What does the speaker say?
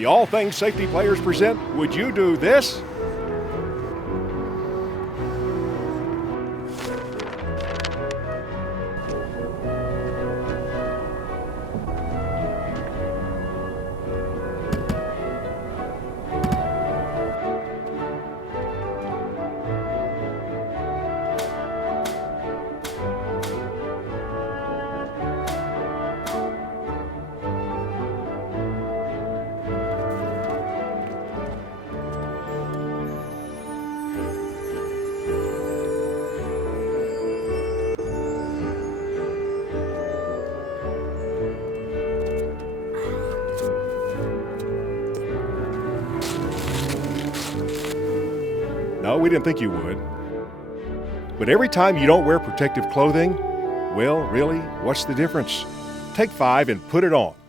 The All Things Safety Players present Would You Do This? No, we didn't think you would. But every time you don't wear protective clothing, well, really, what's the difference? Take 5 and put it on.